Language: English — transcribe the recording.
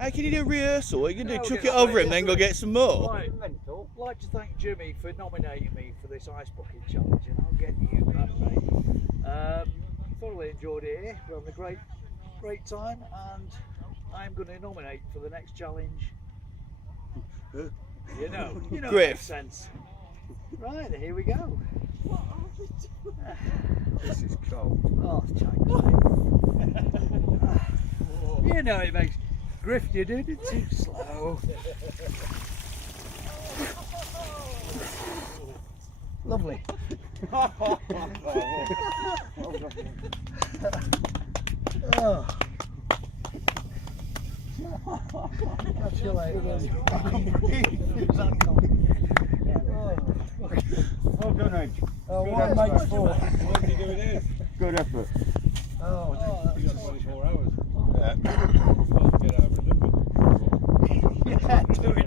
How can you do rehearsal? What are you going to No, do? Chuck we're it gonna over him, then go get some more? Right. I'd like to thank Jimmy for nominating me for this ice bucket challenge, and I'll get you that, mate. Thoroughly enjoyed it here. We're having a great time, and I'm going to nominate for the next challenge. You know, Griff. Makes sense. Right, here we go. This is cold. Oh, thanks, mate. You know it makes. Griff, you did it too slow. Lovely. Oh. Catch you later. Well done, Edge. Oh, Good what effort. makes four? What did you do with this? Good effort. Oh, We got 24 hours. Yeah. Supposed to get over, didn't we? yeah, doing